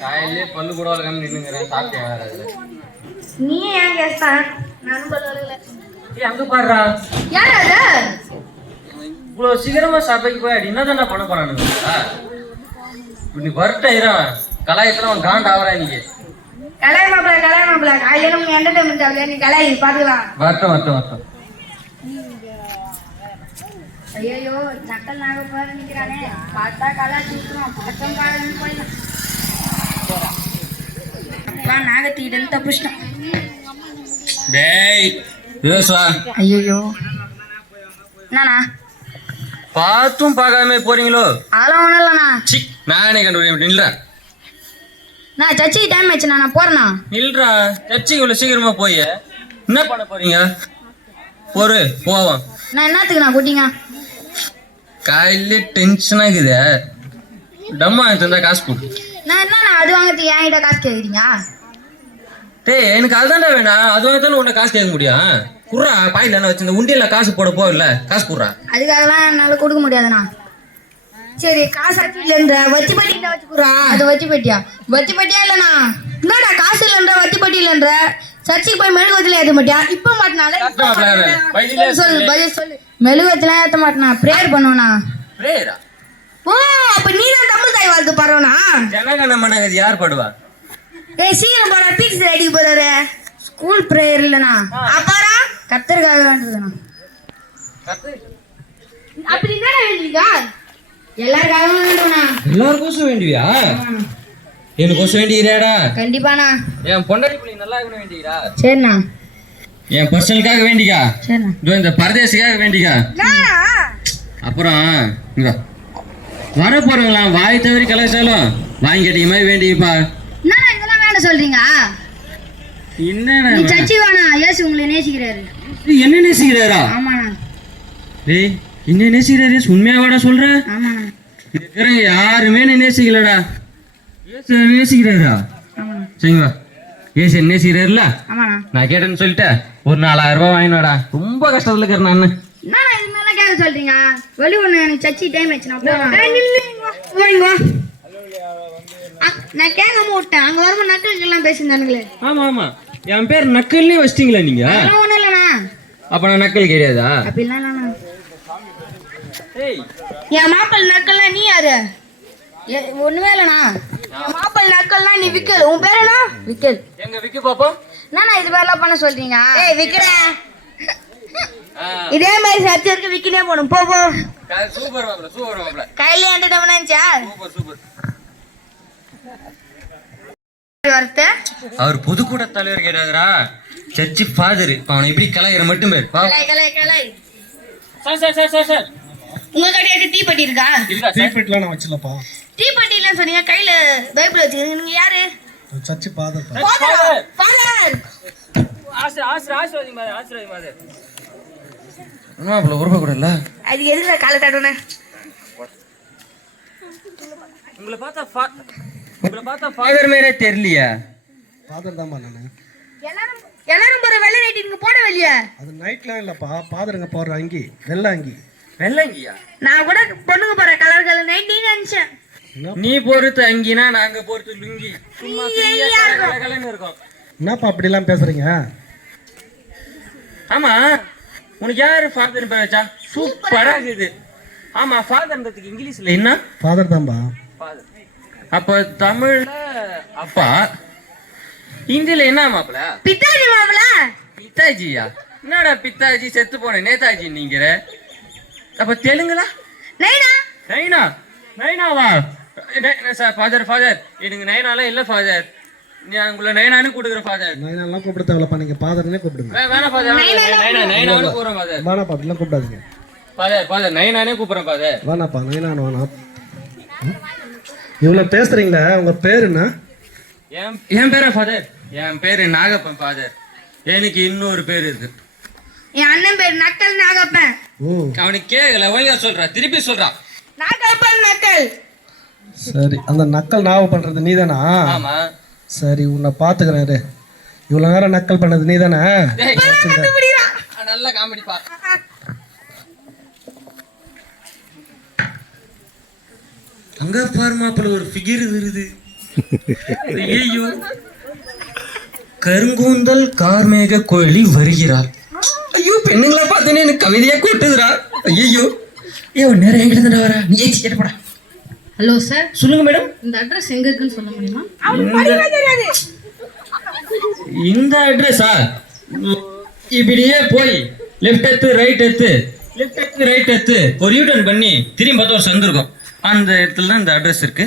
காலையிலே பல்லு கூட வளர்க்காம நின்னுங்கிறேன். சாப்பிட்டேன் வேற அதுல நீ ஏன் கேஸ்டா நானும் பரவாயில்ல ஏய் அங்க பாருடா. யார் அது? இவ்வளவு சீக்கிரமா சபைக்கு போய் அடி என்ன தானே பண்ண போறானுங்க? இப்ப நீ வரட்ட இரா. கலாயத்துல அவன் காண்ட் ஆவறா இன்னைக்கு. கலாய் மாப்பிள கலாய் மாப்பிள. காலையில நம்ம என்டர்டைன்மெண்ட் ஆகல நீ கலாய் பாத்துக்கலாம். வரட்டும் வரட்டும் வரட்டும். ஐயோ சக்கல் நாக போற நிக்கிறானே. பார்த்தா கலாய் தூக்குறோம் பட்டம் போயிடலாம் நாகத்தீடன் தப்புச்சிட்டோம் டேய் யோசுவா. ஐயோ என்னண்ணா பார்த்தும் பார்க்காம போறீங்களோ? அதெல்லாம் ஒன்றும் இல்லைண்ணா சி நானே கண்டுபிடிக்க நில்றா. நான் சர்ச்சைக்கு டைம் ஆச்சுண்ணா நான் போறேண்ணா. நில்றா. சர்ச்சைக்கு இவ்வளவு சீக்கிரமா போய் என்ன பண்ண போறீங்க? பொறு போவோம். நான் என்னத்துக்கு நான் கூட்டிங்க காலையில டென்ஷன் ஆகுது டம்மா வாங்கி தந்தா காசு போடு நான் என்னண்ணா அது வாங்கிறதுக்கு என்கிட்ட காசு கேட்குறீங்க டேய் எனக்கு அதுதான்டா வேணாம் அது வாங்கி தானே உன்னை காசு கேட்க முடியும். குர்ரா பாயில என்ன வச்சிருந்த உண்டியல்ல காசு போட போகல காசு குர்ரா அதுக்காகலாம் என்னால கொடுக்க முடியாதுண்ணா. சரி காசு இல்லைன்ற வத்தி பெட்டிக்கிட்ட வச்சுக்குறா அது வத்தி பெட்டியா வத்தி பெட்டியா இல்லைண்ணா? என்னடா காசு இல்லைன்ற வத்தி பெட்டி இல்லைன்ற சர்ச்சைக்கு போய் மெழுகுவத்தில ஏற்ற மாட்டியா? இப்போ மாட்டினால சொல்லு பதில் சொல்லு. மெழுகுவத்திலாம் ஏற்ற மாட்டினா ப்ரேயர் பண்ணுவேண்ணா பிரேயரா ஓ அப்ப நீ தான் தமிழ் தாய் வாழ்த்து பாடுறோண்ணா ஜனகன மனகதி யார் பாடுவா. ஏய் சீக்கிரம் போடா பீக்ஸ் அடிக்க போறாரு ஸ்கூல் ப்ரேயர் இல்லைண்ணா. அப்பாரா கத்தருக்காக வேண்டியதுண்ணா. அப்படி என்னடா வேண்டியதா எல்லாருக்காகவும் வேண்டும்ண்ணா. எல்லாருக்கும் வேண்டியா? எனக்கோசம் வேண்டியதாடா கண்டிப்பாண்ணா. என் பொண்டாட்டி பிள்ளை நல்லா இருக்கணும் வேண்டியதா சரிண்ணா. என் பர்சனலுக்காக வேண்டிக்கா? சரிண்ணா. இதோ இந்த பரதேசிக்காக வேண்டிக்கா? அப்புறம் இங்க வர போறவங்களாம் வாய் தவறி கலாச்சாரம் வாங்கி கட்டிக்க மாதிரி வேண்டிப்பா வேண்டாம் சொல்றீங்க? நீ என்ன சர்ச்சை வேணா இயேசு உங்களை நேசிக்கிறாரு. என்ன நேசிக்கிறாரா? ஆமாண்ணா. டேய் என்ன நேசிக்கிறாரு? உண்மையாவாடா சொல்ற? ஆமாண்ணா. இருக்கிறவங்க யாருமே என்ன நேசிக்கலடா. ஏசு நேசிக்கிறாரா? சரிங்களா ஏசு என்ன நேசிக்கிறாருல நான் கேட்டேன்னு சொல்லிட்டேன். ஒரு நாலாயிரம் ரூபாய் வாங்கினடா ரொம்ப கஷ்டத்துல இருக்கிறேன் நான். என்னண்ணா இது மாதிரிலாம் கேட்க சொல்றீங்க? வெளி ஒன்று எனக்கு சர்ச்சை டைம் ஆச்சு நான் கேட்காம விட்டேன் அங்க வரும்போது நட்டுக்கெல்லாம் பேசியிருந்தானுங்களே. ஆமா ஆமா. என் பேர் நக்கல்னே வச்சிட்டீங்களா நீங்க? அதெல்லாம் ஒண்ணும் இல்லைண்ணா. அப்ப நான் நக்கல் கிடையாதா? அப்படிலாம் இல்லைண்ணா. ஏய். என் மாப்பிள் நக்கல்னா நீ யாரு? ஏ- ஒண்ணுமே இல்லைண்ணா. என் மாப்பிள் நக்கல்னா நீ விக்கல். உன் பேர் என்ன? விக்கல். எங்க விக்கு பாப்போம்? என்னண்ணா இது மாதிரிலாம் பண்ண சொல்றீங்க? ஏய் விக்கல இதே மாதிரி சர்ச்சருக்கு விக்கினே போகணும். போ போ. சூப்பர் மாப்ள சூப்பர் மாப்ள கையில என்டர்டைன்மெண்ட் சூப்பர் சூப்பர். வரத்து அவர் பொதுக்கூட தலைவர் கிடையாதுடா சர்ச்சு ஃபாதர் அவனை எப்படி கலாயிற மட்டும் பேர். பா கலை கலை கலை sir sir sir sir sir. உங்க கடையாட்டு டீ பட்டி இருக்கா? இல்ல தீப்பெட்டிலாம் நான் வச்சிடலப்பா. டீ பட்டி இல்லைன்னு சொன்னீங்க கையில பைபிள் வச்சுக்கிறீங்க நீங்க யாரு? சர்ச்சு பாதர் ஃபாதர் ஃபாதர் ஆசிர் ஆசிர் ஆசிர்வாதி மாதிரி ஆசிர்வாதி மாதிரி. மாப்ள உருப்ப கூட இல்ல. அது எதுக்கு காலை தட்டுனேன் உங்களை பார்த்தா உங்களை பார்த்தா ஃபாதர் மேரே தெரியலையா. பாதர் தான்ப்பா நான். எல்லாரும் எல்லாரும் போற வெள்ளை நைட்டி நீங்க போட வெளிய அது நைட்லாம் இல்லைப்பா. பாதருங்க போடுற அங்கி வெள்ளை அங்கி வெள்ளங்கியா? நான் கூட பொண்ணுங்க போற கலர் கலர் நைட்டின்னு நினைச்சேன். நீ பொறுத்து அங்கினா நாங்க பொறுத்து லுங்கி. சும்மா ஃப்ரீயா கல கல கலன்னு இருக்கோம்? என்னப்பா அப்படிலாம் பேசுறீங்க? ஆமா. உனக்கு யாரு ஃபாதர் பேர் வச்சா? சூப்பரா இருக்குது. ஆமா ஃபாதர்ன்றதுக்கு இங்கிலீஷ்ல என்ன? ஃபாதர் தான்பா ஃபாதர் அப்ப தமிழ்ல அப்பா ஹிந்தில என்ன மாப்பிள? பித்தாஜி மாப்பிள. பித்தாஜியா? என்னடா பித்தாஜி செத்து போன நேதாஜி நீங்கிற? அப்ப தெலுங்குல? நைனா. நைனா? நைனாவா? ஃபாதர் ஃபாதர் எனக்கு நைனாலாம் இல்ல ஃபாதர் நீ உங்களை நைனானு கொடுக்குற ஃபாதர் நைனாலாம் கூப்பிட தேவையில்லப்பா நீங்கள் பாதர்னே கூப்பிடுங்க. வே- வேணாம் ஃபாதர் நைனா நைனானு கூப்பிடுறேன் ஃபாதர் வேணாப்பா அப்படிலாம் கூப்பிடாதீங்க. ஃபாதர் ஃபாதர் நைனானே கூப்பிடுறேன் ஃபாதர் வேணாப்பா நைனான் வேணாம். இவ்வளோ பேசுறீங்களே உங்கள் பேர் என்ன? என் என் பேரா ஃபாதர் என் பேரு நாகப்பன் ஃபாதர் எனக்கு இன்னொரு பேர் இருக்கு. என் அண்ணன் பேர் நக்கல் நாகப்பன். ஓ. அவனுக்கு கேட்கல ஒழுங்கா சொல்றா திருப்பி சொல்றா. நாகப்பன் நக்கல். சரி அந்த நக்கல் நாவ பண்ணுறது நீதானா? ஆமா. சரி உன்னை பார்த்துக்கிறேன் இரு. இவ்வளோ நேரம் நக்கல் பண்ணது நீதானே? நல்ல காமெடி பா. அங்க பாரு மாப்பிள்ள ஒரு ஃபிகர் வருது. ஐயோ கருங்கூந்தல் கார்மேக கோழி வருகிறாள். ஐயோ பெண்ணுங்களா பார்த்தேனே எனக்கு கவிதையா கொட்டுதுடா. ஐயோ ஒரு நேரம் எங்கிட்ட தானே வரா நீ ஏச்சி கேட்டப்படா ஹலோ சார் சொல்லுங்க மேடம் இந்த அட்ரஸ் எங்க இருக்குன்னு சொல்ல முடியுமா? இந்த அட்ரஸா இப்படியே போய் லெஃப்ட் எடுத்து ரைட் எடுத்து லெஃப்ட் எடுத்து ரைட் எடுத்து ஒரு யூட்டர்ன் பண்ணி திரும்பி பார்த்தா ஒரு சந்து இருக்கும் அந்த இடத்துல தான் இந்த அட்ரஸ் இருக்கு.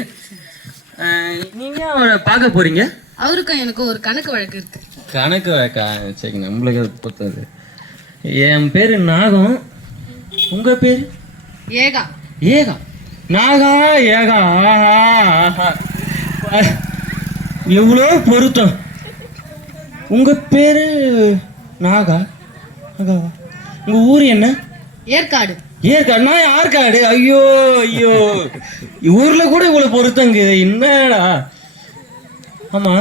நீங்க அவரை பார்க்க போறீங்க? அவருக்கும் எனக்கும் ஒரு கணக்கு வழக்கு இருக்கு. கணக்கு வழக்கா? சரி நம்மளுக்கு அது பொறுத்தது என் பேர் நாகம். உங்க பேர்? ஏகா. ஏகா. நாகா ஏகா ஆஹா ஆஹா. எவ்வளோ பொருத்தம். உங்க பேரு நாகா? நாகாவா? உங்க ஊர் என்ன? ஏற்காடு. ஏற்காடு நான் ஆற்காடு ஐயோ ஐயோ. ஊர்ல கூட இவ்வளவு பொருத்தங்க. என்னடா? ஆமா.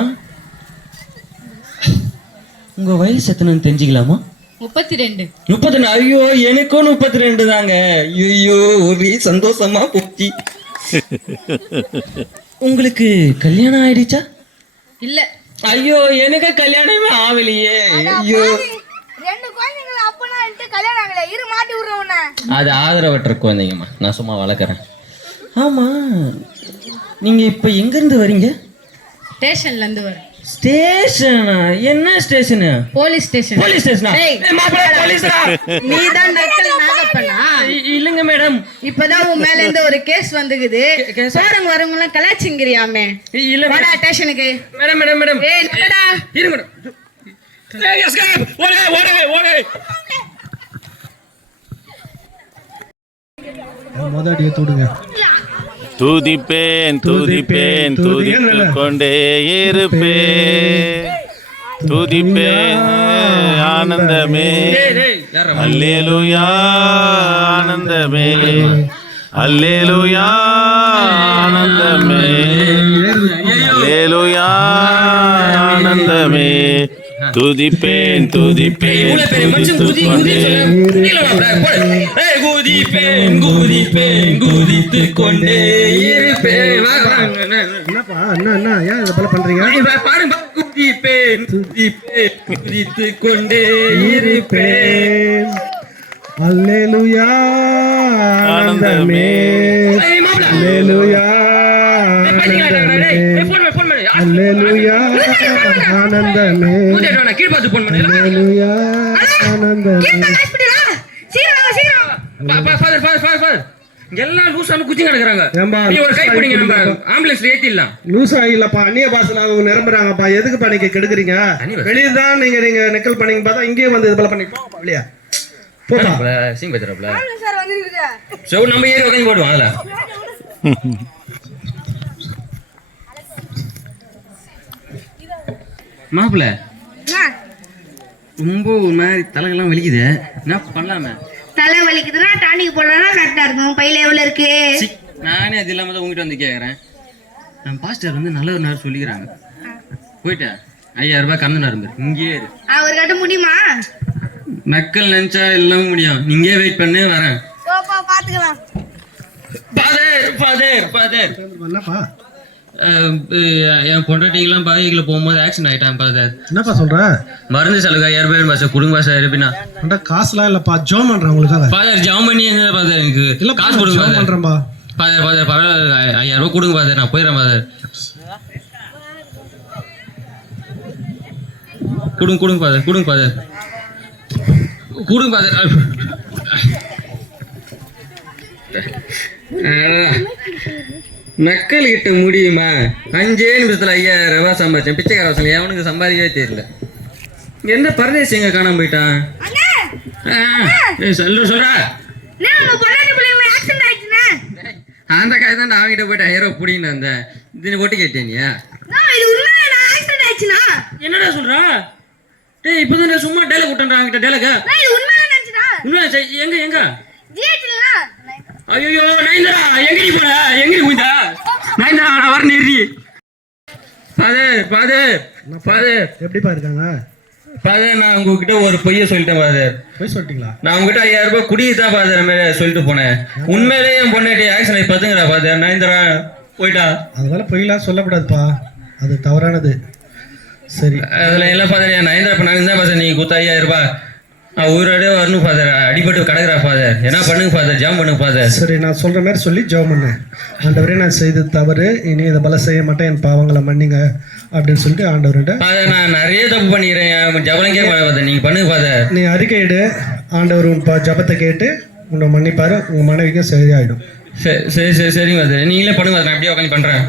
உங்க வயசு எத்தனைன்னு தெரிஞ்சுக்கலாமா? முப்பத்தி ரெண்டு முப்பத்தி ரெண்டு ஐயோ எனக்கும் முப்பத்தி ரெண்டு தாங்க. ஐயோ ஒரே சந்தோஷமா போச்சு. உங்களுக்கு கல்யாணம் ஆயிடுச்சா? இல்ல. ஐயோ எனக்கு கல்யாணமே ஆகலையே. ஐயோ. கல்யாணம் ஆகல இரு மாட்டி விடுறேன் உன்னை. அது ஆதரவற்ற குழந்தைங்கம்மா. நான் சும்மா வளர்க்குறேன். ஆமா. நீங்க இப்ப எங்க இருந்து வரீங்க? ஸ்டேஷன்ல இருந்து வர ஸ்டேஷனா? என்ன ஸ்டேஷனு? Police station. போலீஸ் ஸ்டேஷனா? ஏய். போலீஸ்டா நீ தான் நக்கல் நாகப்பனா? இல்லைங்க மேடம். இப்பதான் உன் மேல இருந்து ஒரு கேஸ் வந்துக்குது? போறவங்க வரவங்க எல்லாம் கலாச்சிங்கிறியாமே இல்ல வாடா ஸ்டேஷனுக்கு. Madam madam madam. ஏய் நடடா இரு மேடம். மொதல் அடியை தூடுங்க. துதிப்பேன் துதிப்பேன் துதித்து கொண்டே இருப்பேன். துதிப்பேன் ஆனந்தமே? அல்லேலுயா ஆனந்தமே. அல்லேலுயா ஆனந்தமே. போடு. ஏய், குதிப்பேன், குதிப்பேன், குதித்துக் கொண்டே இருப்பேன். என்னப்பா என்ன என்ன ஏன் இதை போல பண்றீங்க பாருங்க. குதிப்பேன், குதிப்பேன், குதித்துக் கொண்டே இருப்பேன். அல்லேலுயா ஆனந்தமே. அல்லேலுயா ஆனந்தமே அல்லேலுயா ஆனந்தமே. கீழ் பார்த்து phone பண்ணு. அல்லேலுயா ஆனந்தமே. father. எல்லாம் லூசானு குச்சி கிடக்குறாங்க. ஏம்பா, நீ ஒரு கை பிடிங்க நம்ம ஆயிட்டு ஆம்புலன்ஸ்ல ஏத்திடலாம் லூசா இல்லப்பா அந்நிய பாசல அவங்க நிரம்புறாங்கப்பா. எதுக்குப்பா நீங்க கெடுக்குறீங்க. வெளியே தான் நீங்க நீங்க நிக்கல் பண்ணீங்க பார்த்தா இங்கேயும் வந்து இது போல பண்ணி போப்பா. சிங் பத்திரப்ல நம்ம ஏறி உட்காந்து போடுவோம் அதுல. மாப்பிள ரொம்ப ஒரு மாதிரி தலைகள்லாம் வலிக்குது. என்ன பண்ணலாமே? தலை வலிக்குதுன்னா டானிக் போடலாம் கரெக்டா இருக்கும். பையில எவ்வளவு இருக்கு? நானே அது இல்லாம தான் உங்ககிட்ட வந்து கேட்குறேன் நம்ம பாஸ்டர் வந்து நல்ல ஒரு நேரம் சொல்லிக்கிறாங்க. போயிட்டா? ஐயாயிரம் ரூபாய் கண்ணு நரம்பு இங்கேயே இரு. அவர் கட்ட முடியுமா? நக்கல் நினைச்சா எல்லாம் முடியும். நீங்கே வெயிட் பண்ணு வரேன். பாத்துக்கலாம். ஃபாதர் ஃபாதர் ஃபாதர் என் பொண்டாட்டிங்கெல்லாம் பைக்கில் போகும்போது ஆக்சிடென்ட் ஆயிட்டான் ஃபாதர் என்னப்பா சொல்ற? மருந்து செலவு ஐயாயிரம் ரூபாய் பாச கொடுங்க பாச இருப்பினா அண்டா காசுலாம் இல்லப்பா ஜோம் பண்றேன் உங்களுக்காக. ஃபாதர் ஜாம் பண்ணி என்ன ஃபாதர் எனக்கு? இல்ல காசு கொடுங்க பண்றேன்பா. ஃபாதர் ஃபாதர் பரவாயில்ல ஐயாயிரம் ரூபாய் கொடுங்க ஃபாதர் நான் போயிடுறேன் ஃபாதர் கொடுங்க கொடுங்க ஃபாதர் கொடுங்க ஃபாதர் கொடுங்க ஃபாதர் நக்கல் கிட்ட முடியுமா? அஞ்சே நிமிஷத்துல ஐயாயிரம் ரூபாய் சம்பாதிச்சேன் பிச்சைக்கார வசதி எவனுக்கு சம்பாதிக்கவே தெரியல. என்ன பரதேசி எங்க காணாம போயிட்டான்? சொல்லு சொல்றா. அந்த காய் தான் நான் அவங்ககிட்ட போயிட்டு ஹீரோ பிடிங்கிட்டு வந்தேன். இது ஒட்டி கேட்டேனியா என்னடா சொல்றா? டேய் இப்பதான் சும்மா டேலக் விட்டேன்டா அவங்ககிட்ட டேலக்கா உண்மையா சரி, எங்க எங்க? ஐயோ நைந்தரா எங்கடி போற? எங்கடி போயிட்டா நைந்தரா நான் வர நிறுத்தி ஃபாதர் ஃபாதர் ஃபாதர் எப்படிப்பா இருக்காங்க? ஃபாதர் நான் உங்ககிட்ட ஒரு பொய்ய சொல்லிட்டேன் ஃபாதர் போய் சொல்லிட்டீங்களா? நான் உங்ககிட்ட ஐயாயிரம் ரூபாய் குடிதான் ஃபாதர் மேல சொல்லிட்டு போனேன். உண்மையிலேயே என் பொண்ணாட்டி ஆக்சிடென்ட் பத்துங்கிறா ஃபாதர் நைந்தரா போயிட்டா? அதனால பொய்லாம் சொல்லக்கூடாதுப்பா. அது தவறானது. சரி. அதில் இல்லை ஃபாதர் என் நயன்தரா இப்போ நாங்கள் தான் ஃபாதர் நீங்கள் கொடுத்த ஐயாயிரம் ரூபாய். நான் வரணும் ஃபாதர் அடிபட்டு கிடக்குறா ஃபாதர் என்ன பண்ணுங்க ஃபாதர் ஜாம் பண்ணுங்க ஃபாதர் சரி நான் சொல்ற மாதிரி சொல்லி ஜெபம் பண்ணு. ஆண்டவரே நான் செய்தது தவறு இனி இதை போல செய்ய மாட்டேன் என் பாவங்களை மன்னிங்க அப்படின்னு சொல்லிட்டு ஆண்டவர்கிட்ட ஃபாதர் நான் நிறைய தப்பு பண்ணிக்கிறேன் ஜபலங்கே ஃபாதர் நீங்கள் பண்ணுங்க ஃபாதர் நீ அறிக்கையிடு ஆண்டவர் உன் ப- ஜெபத்தை கேட்டு உன்னை மன்னிப்பாரு உன் மனைவிக்கும் சரியாயிடும் சரி சரி சரி சரிங்க ஃபாதர் நீங்களே பண்ணுங்க நான் அப்படியே உட்காந்து பண்ணுறேன்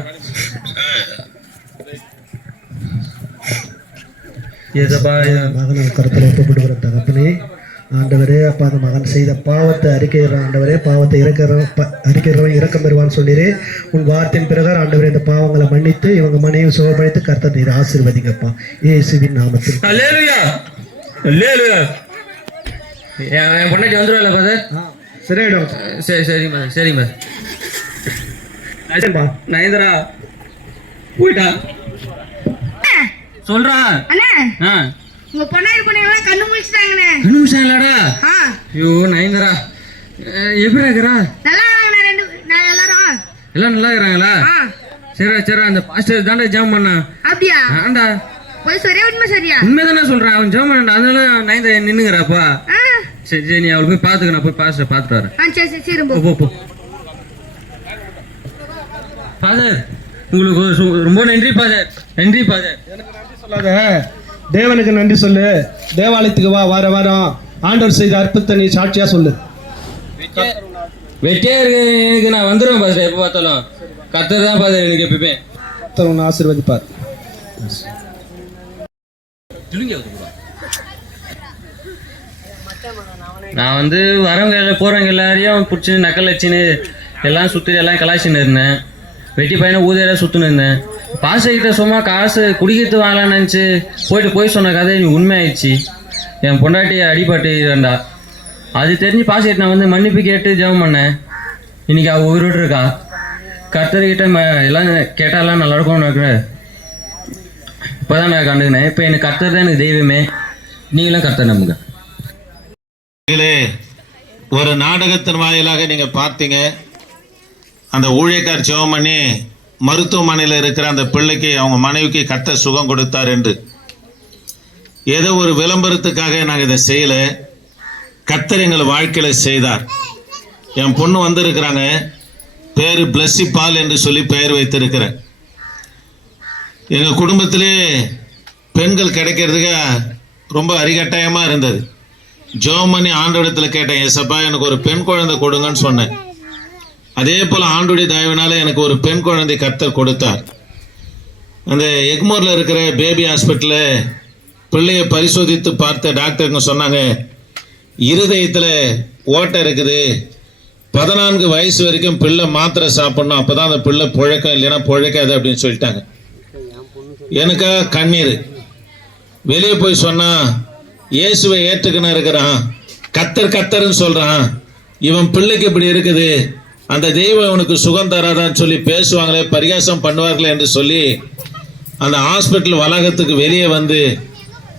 மகன் கருத்தில் ஒப்புப்படுகிற தகப்பனே ஆண்டவரே அப்பா அந்த மகன் செய்த பாவத்தை அறிக்கையிற ஆண்டவரே பாவத்தை இறக்கிறவன் ப- அறிக்கைறவன் இறக்கம் பெறுவான்னு சொல்லிடு உன் வார்த்தையின் பிரகாரம் ஆண்டவரே இந்த பாவங்களை மன்னித்து இவங்க மனைவி சுகப்படுத்தி கர்த்தர் நீர் ஆசீர்வதிங்கப்பா. இயேசுவின் நாமத்தில். என் பொண்டாட்டி வந்துடுவாள் ஃபாதர் சரியாயிடும் சரி ஃபாதர் சரிப்பா. நயன்தரா போயிட்டா சொல்றா. அண்ணே உங்க பொண்ணாடி பொண்ணுங்களாம் கண்ணு முழிச்சிட்டாங்கண்ணே. இல்லடா ஆ. ஐயோ நயன்தரா. அஹ், எப்படி இருக்கிறா? நல்லா ரெண்டு எல்லாரும். எல்லாம் நல்லா இருக்கிறாங்களா? ஆ. சரி சரி அந்த பாஸ்டர் தாண்டா ஜாம் பண்ணா. அப்படியா? ஆண்டா. போய் சரியா உண்மை சரியா? உண்மைதானே சொல்றேன் அவன் ஜாம் பண்ணா அதனால நயன்தரா நின்னுங்கிறாப்பா சரி சரி நீ அவளை போய் பார்த்துக்க நான் போய் பாஸ்டர் பார்த்துட்டு வரேன். சரி சரி சரி போ. ஃபாதர் உங்களுக்கு ரொம்ப நன்றி ஃபாதர் நன்றி ஃபாதர் சொல்லாத. தேவனுக்கு நன்றி சொல்லு. தேவாலயத்துக்கு வா வார வாரம். ஆண்டவர் செய்த அற்புதத்தை நீ சாட்சியா சொல்லு. வெட்டியா இருக்கு. எனக்கு நான் வந்துடுவேன் ஃபாதர் எப்போ பார்த்தாலும். கத்தர் தான் ஃபாதர் எனக்கு எப்பவுமே கர்த்தர் உன்னை ஆசீர்வதிப்பார். நான் வந்து வரவங்க போறவங்க எல்லாரையும் பிடிச்சின்னு நக்கல் வச்சுன்னு எல்லாம் சுற்றி எல்லாம் கலாய்ச்சின்னு இருந்தேன். வெட்டி பையனை ஊதையெல்லாம் சுற்றுன்னு இருந்தேன். பாசைக்கிட்ட சும்மா காசு குடிக்கிறது வாங்கலாம்னு நினச்சி போயிட்டு போய் சொன்ன கதை நீ உண்மையாயிடுச்சு. என் பொண்டாட்டி அடிபட்டு வேண்டா அது தெரிஞ்சு பாசிட்டு நான் வந்து மன்னிப்பு கேட்டு ஜெபம் பண்ணேன். இன்னைக்கு அவள் உயிரோடு இருக்கா? கர்த்தர்கிட்ட ம எல்லாம் கேட்டாலாம் நல்லா இருக்கும் இப்போ இப்போதான் நான் கண்டுக்கினேன். இப்போ எனக்கு கர்த்தர் தான் எனக்கு தெய்வமே. நீங்களும் கர்த்தர் நம்புங்க. ஒரு நாடகத்தின் வாயிலாக நீங்கள் பார்த்தீங்க. அந்த ஊழியக்கார் ஜெபம் பண்ணி மருத்துவமனையில் இருக்கிற அந்த பிள்ளைக்கு அவங்க மனைவிக்கு கத்த சுகம் கொடுத்தார் என்று. ஏதோ ஒரு விளம்பரத்துக்காக நாங்கள் இதை செய்யலை. கத்தர் எங்கள் வாழ்க்கையில் செய்தார். என் பொண்ணு வந்திருக்கிறாங்க. பேர் பிளஸ்ஸி பால் என்று சொல்லி பெயர் வைத்திருக்கிறேன். எங்கள் குடும்பத்திலே பெண்கள் கிடைக்கிறதுக்கு ரொம்ப அரிகட்டாயமாக இருந்தது. ஜெபம் பண்ணி ஆண்டவரிடத்தில் கேட்டேன் எசப்பா எனக்கு ஒரு பெண் குழந்தை கொடுங்கன்னு சொன்னேன். அதே போல் ஆண்டுடைய தயவினால எனக்கு ஒரு பெண் குழந்தை கர்த்தர் கொடுத்தார். அந்த எக்மோரில் இருக்கிற பேபி ஹாஸ்பிட்டலில் பிள்ளையை பரிசோதித்து பார்த்த டாக்டருங்க சொன்னாங்க இருதயத்தில் ஓட்டை இருக்குது. பதினான்கு வயசு வரைக்கும் பிள்ளை மாத்திரை சாப்பிடணும். அப்போ தான் அந்த பிள்ளை புழக்கம். இல்லைன்னா புழைக்காது அப்படின்னு சொல்லிட்டாங்க. எனக்கா கண்ணீர். வெளியே போய் சொன்னா இயேசுவை ஏற்றுக்கின்னு இருக்கிறான். கத்தர் கத்தர்ன்னு சொல்றான். இவன் பிள்ளைக்கு இப்படி இருக்குது. அந்த தெய்வம் இவனுக்கு சுகம் தராதான்னு சொல்லி பேசுவாங்களே பரிகாசம் பண்ணுவார்களே என்று சொல்லி அந்த ஹாஸ்பிட்டல் வளாகத்துக்கு வெளியே வந்து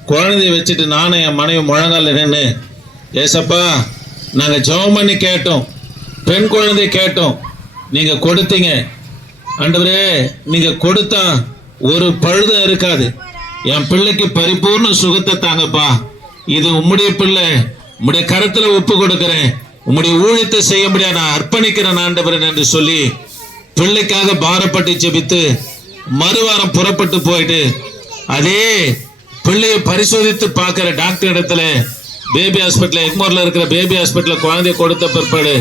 குழந்தைய வச்சுட்டு நானும் என் மனைவி முழங்கால நின்று ஏசப்பா நாங்கள் ஜெபம் பண்ணி கேட்டோம். பெண் குழந்தை கேட்டோம். நீங்கள் கொடுத்தீங்க. ஆண்டவரே நீங்கள் கொடுத்தா ஒரு பழுதும் இருக்காது. என் பிள்ளைக்கு பரிபூர்ண சுகத்தை தாங்கப்பா. இது உம்முடைய பிள்ளை. உம்முடைய கருத்தில் ஒப்பு கொடுக்குறேன். உம்முடைய ஊழியத்தை செய்ய முடியாது நான் அர்ப்பணிக்கிறேன் ஆண்டவரன் என்று சொல்லி பிள்ளைக்காக பாரப்பட்டு ஜெபித்து மறுவாரம் புறப்பட்டு போயிட்டு அதே பிள்ளையை பரிசோதித்து பார்க்கிற டாக்டர் இடத்துல பேபி ஹாஸ்பிட்டல் எக்மோரில் இருக்கிற பேபி ஹாஸ்பிட்டலில் குழந்தைய கொடுத்த பிற்பாடு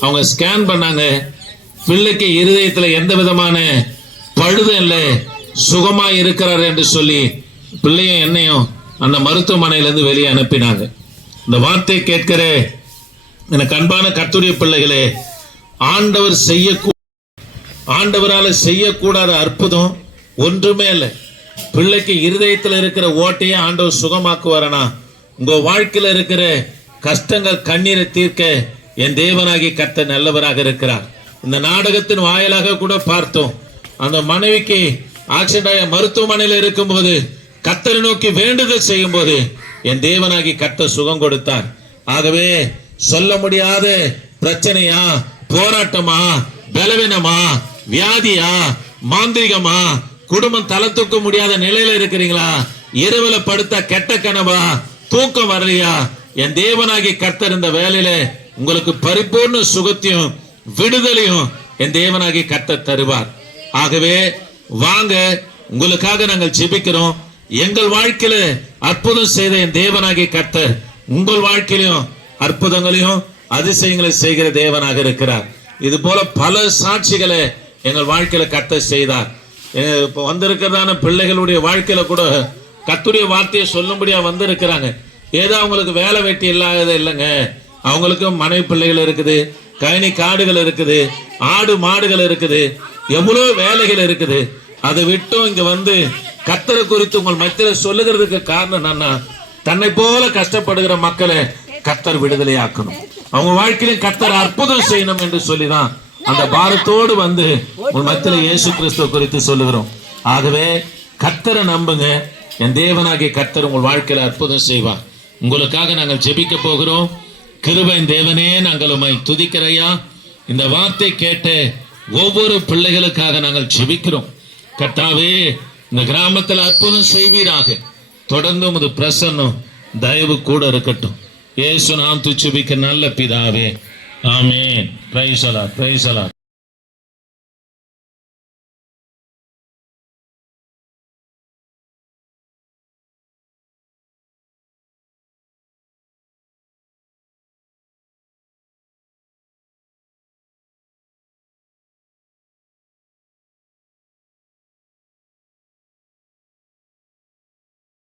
அவங்க ஸ்கேன் பண்ணாங்க. பிள்ளைக்கு இருதயத்தில் எந்த விதமான பழுதும் இல்லை சுகமாக இருக்கிறார் என்று சொல்லி பிள்ளையும் என்னையும் அந்த மருத்துவமனையிலேருந்து வெளியே அனுப்பினாங்க. இந்த வார்த்தை கேட்கிற எனக்கு அன்பான கத்துரிய பிள்ளைகளே ஆண்டவர் செய்ய ஆண்டவரால் செய்யக்கூடாத அற்புதம் ஒன்றுமே இல்லை. பிள்ளைக்கு இருதயத்தில் இருக்கிற ஓட்டையே ஆண்டவர் சுகமாக்குவாரனா? உங்கள் வாழ்க்கையில் இருக்கிற கஷ்டங்கள் கண்ணீரை தீர்க்க என் தேவனாகி கத்த நல்லவராக இருக்கிறார். இந்த நாடகத்தின் வாயிலாக கூட பார்த்தோம். அந்த மனைவிக்கு ஆக்சிடென்ட் ஆகிய மருத்துவமனையில் இருக்கும்போது கத்தரை நோக்கி வேண்டுதல் செய்யும் போது என் தேவனாகி கத்த சுகம் கொடுத்தார். ஆகவே சொல்ல முடியாத பிரச்சனையா? போராட்டமா? பலவீனமா? வியாதியா? மாந்திரிகமா? குடும்பம் தலை தூக்க முடியாத நிலையில இருக்கிறீங்களா? இரவுல படுத்த கெட்ட கனவா? தூக்கம் வரலையா? என் தேவனாகி கர்த்தர் இந்த வேலையில உங்களுக்கு பரிபூர்ண சுகத்தையும் விடுதலையும் என் தேவனாகி கர்த்தர் தருவார். ஆகவே வாங்க உங்களுக்காக நாங்கள் ஜெபிக்கிறோம். எங்கள் வாழ்க்கையில அற்புதம் செய்த என் தேவனாகி கர்த்தர் உங்கள் வாழ்க்கையிலும் அற்புதங்களையும் அதிசயங்களை செய்கிற தேவனாக இருக்கிறார். இது போல பல சாட்சிகளை எங்கள் வாழ்க்கையில கத்த செய்தார். இப்போ வந்திருக்கிறதான பிள்ளைகளுடைய வாழ்க்கையில கூட கத்துடைய வார்த்தையை சொல்லும்படியா வந்திருக்கிறாங்க. ஏதோ அவங்களுக்கு வேலை வெட்டி இல்லாத இல்லைங்க. அவங்களுக்கும் மனைவி பிள்ளைகள் இருக்குது கழனி காடுகள் இருக்குது ஆடு மாடுகள் இருக்குது எவ்வளோ வேலைகள் இருக்குது. அதை விட்டும் இங்க வந்து கத்தரை குறித்து உங்கள் மத்தியில் சொல்லுகிறதுக்கு காரணம் என்னன்னா தன்னை போல கஷ்டப்படுகிற மக்களை கத்தர் விடுதலையாக்கணும். அவங்க வாழ்க்கையிலும் கத்தர் அற்புதம் செய்யணும் என்று சொல்லிதான் அந்த பாரத்தோடு வந்து உங்கள் மத்தியில இயேசு கிறிஸ்துவ குறித்து சொல்லுகிறோம். ஆகவே கத்தரை நம்புங்க. என் தேவனாகிய கத்தர் உங்கள் வாழ்க்கையில அற்புதம் செய்வார். உங்களுக்காக நாங்கள் ஜெபிக்க போகிறோம். கிருபன் தேவனே நாங்கள் உம்மை துதிக்கிறையா இந்த வார்த்தை கேட்டு ஒவ்வொரு பிள்ளைகளுக்காக நாங்கள் ஜெபிக்கிறோம். கர்த்தாவே இந்த கிராமத்தில் அற்புதம் செய்வீராக. தொடர்ந்து உமது பிரசன்னம் தயவு கூட இருக்கட்டும். இயேசு நாம் துச்சுபிக்க நல்ல பிதாவே. ஆமென். பிரைசலா பிரைசலா